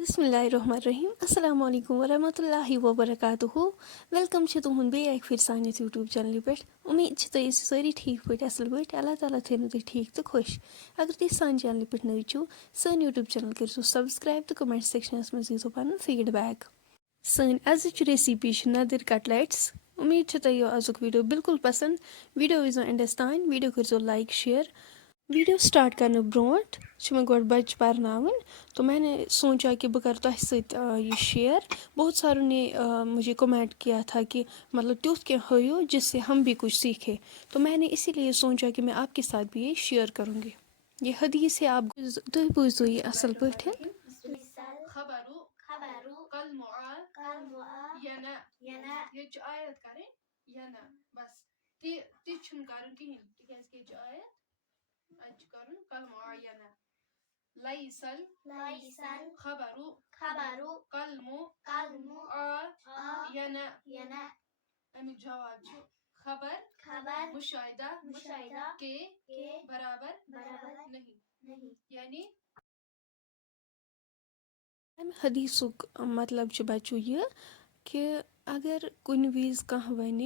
बिस्मिल्लाहिर्रहमानिर्रहीम अस्सलाम वालेकुम वरहमतुल्लाहि वबरकातुहू वेलकम छ तुहुंद बे एक फिर सानिस यूट्यूब चैनल पे उम्मीद छ तुम सारी ठीक पे असल पे अल्लाह ताला थैन तुम ठीक तो खुश अगर तुम सान चैनल पे नई छो सन यूट्यूब चैनल करो सब्सक्राइब तो कमेंट सेक्शनस में दीजो पन फीडबैक सन अजिच रेसिपी नदर कटलेट्स उम्मीद छ तुम अजुक वीडियो बिल्कुल पसंद वीडियो विजो एंडस तान वीडियो करो लाइक शेयर वीडियो स्टार्ट करने ब्रोट मैं गोड बच परनावन तो मैंने सोचा कि बह कर तुह ये शेयर बहुत सारों ने मुझे कमेंट किया था कि मतलब तुथ क्या हो जिससे हम भी कुछ सीखें तो मैंने इसीलिए सोचा कि मैं आपके साथ भी ये शेयर करूँगी ये हदीस है आप तुम बुझो ये असल पे हदीसुक मतलब बचो ये कि अगर कुन विज कह वन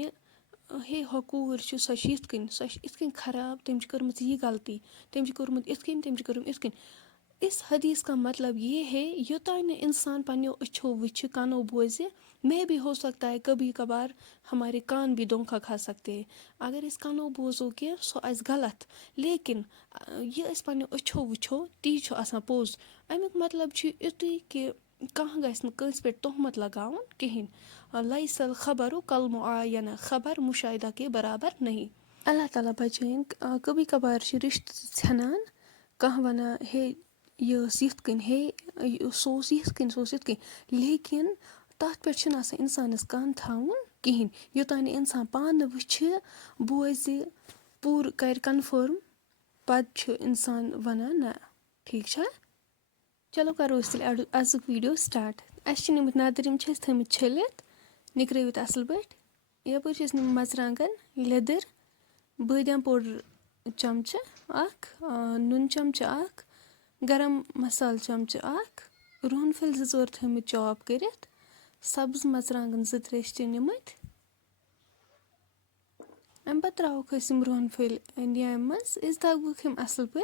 हे हकूर सो इत खराब तम कर्मत ये गलती तम कर्मुत इत कर्म इस हदीस का मतलब ये है योतान इंसान पन्नो अच्छो वुच कानो बोझे मैं भी हो सकता है कभी कभार हमारे कान भी धोखा खा सकते हैं अगर इस कानो बोझो कि सो आस गलत लेकिन ये पन्नो अच्छो वुचो ती पोज अमुक मतलब युतुई कि कह गस पे तोहमत लगावन कहें लैसल खबर कलमो आयना खबर मुशाहिदा के बराबर नहीं अल्लाह ताला बचाइन कभी कभार रिश्त छनान कह वना हे ये कन हे सोस यथ लेकिन तथ पे इंसानस कान थावन कहें योतान इंसान पान वुच बोझ पूर कर कन्फर्म पत इंसान वनान ना ठीक है चलो करो अजुक वीडियो स्टार्ट अस नमित नदरिम थमित छलित निकरवित असल पे यपर नम मरचांगन लेदर बादाम पाउडर चमच नून चमच गरम मसाल चमच रुहन फल जोर थमित चॉप कर सब्ज मरचांगन 2-3 नमित अम पे त्रोक रुहन फल न्याय मज दगवक असल पे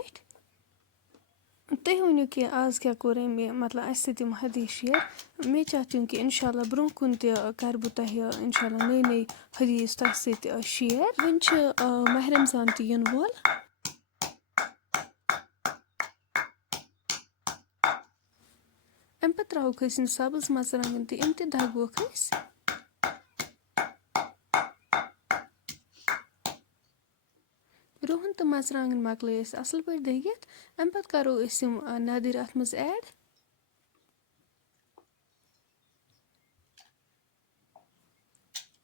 तुम वनो कि आज क्या कोर मे मतलब अस हदीस शेयर मैं चाहती हूँ कि इंशाल्लाह ब्रोह कुन कर बह तुह इंशाल्लाह नई नई हदीस तुह शेयर वन माह रमजान इन वोल अम पे त्रोक सब्ज मरचांगन तम दगवक रुहन तो मरचांगन मकल असल पे दगित अम पे करो नदर अत मज ऐड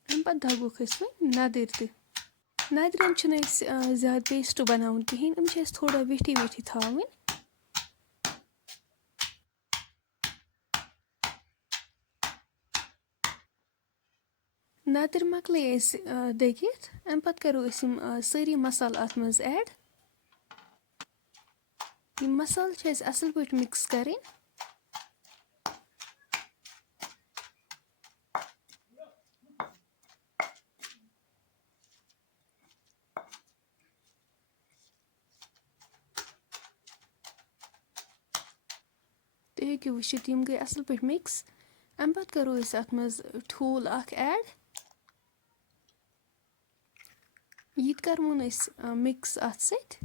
अम पे दगवक वन नदर नदरन ज्यादा पेस्ट बनावन कहें हम थोड़ा वेठी वेठी थावन नदर मकल दगित अम पे करो सारी मसाल अत मज ऐड ये मसाल असल पे मिक्स करें तुम हेकु वुचित यम गई असल पे मिक्स अम पे करो अत मज ठूल ऐड ये करवन मिक्स अत सत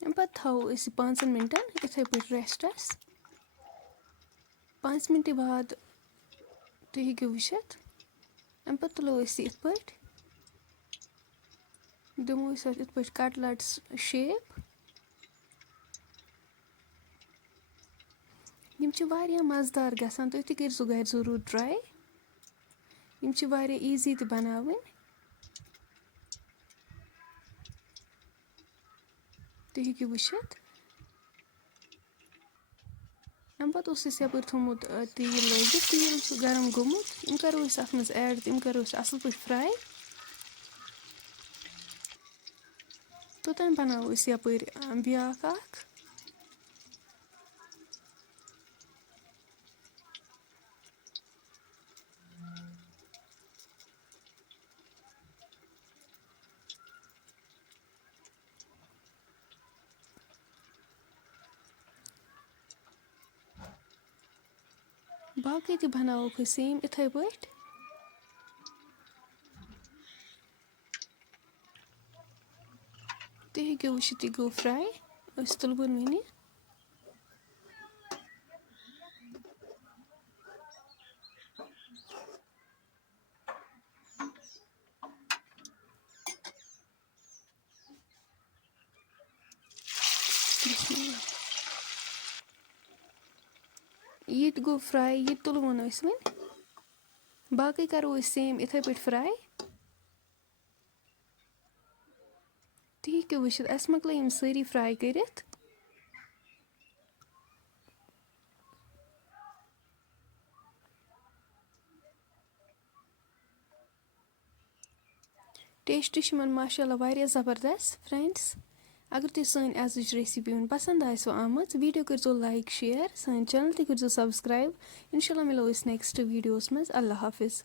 अम पे थो 5 मिनटन इथे पे रेस्टस 5 मिनट बाद तुम हेकु वुचित अम पे तुलो इत पे दिमो इत पे कटलेट्स शेप यम वारिया मजेदार गसान तुम ते करो घर जरूर ट्राई यम वारिया ईजी ते बनावन तुम हेकु वुचित اَمہِ پَتہٕ اوس اَسہِ یَپٲرۍ تھوٚمُت تیٖل لٲگِتھ تیٖل چھُ گرم گوٚمُت یِم کَرو أسۍ اَتھ منٛز ایڈ تہٕ یِم کَرو أسۍ اَصٕل پٲٹھۍ فرٛاے توٚتام بَناوو أسۍ یَپٲرۍ بیٛاکھ اَکھ باقٕے تہِ بَناووکھ أسۍ سیم یِتھَے پٲٹھۍ تُہۍ ہیٚکِو وٕچھِتھ یہِ گوٚو فرٛاے أسۍ تُلہٕ وُن وٕنہِ یہِ تہِ گوٚو فرٛاے یہِ تہِ تُلہٕ وُن أسۍ وۄنۍ باقٕے کَرو أسۍ سیم یِتھَے پٲٹھۍ فرٛاے تُہۍ ہیٚکِو وٕچھِتھ اَسہِ مۄکلٲے یِم سٲری فرٛاے کٔرِتھ ٹیسٹ چھِ یِمَن ماشاء اللہ واریاہ زبردست فرٛٮ۪نٛڈٕس اگر تۄہہِ سٲنۍ أزٕچ ریسِپی وۄنۍ پَسنٛد آسِوٕ آمٕژ ویٖڈیو کٔرۍزیو لایک شِیَر سٲنۍ چَنَل تہِ کٔرۍزیو سَبسکرایب اِنشاء اللہ مِلو أسۍ نٮ۪کسٹ ویٖڈیوَس منٛز اللہ حافِظ